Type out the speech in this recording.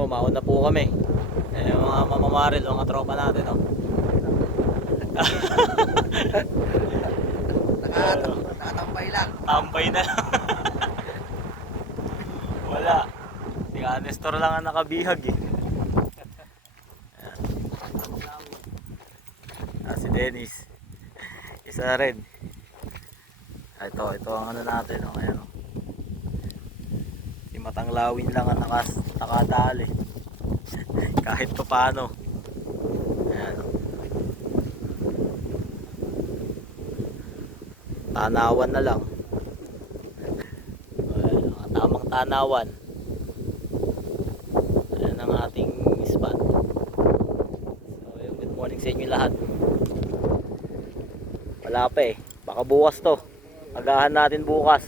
Oh, mauna po kami. Yung mga mamamaril, mga tropa natin, oh. Nakatambay lang. Tambay na lang. Wala. Si Anestor lang ang nakabihag eh. Ayan. Si Dennis. Isa rin. Ito ang ano natin, oh. Ayan, oh. Si Matanglawin lang ang nakadali. Kahit pa paano. Ayan, oh. Tanawan na lang. Ayan, tamang tanawan. Ayan ang ating spot. So, good morning sa inyo lahat. Wala pa eh. Baka bukas to. Agahan natin bukas.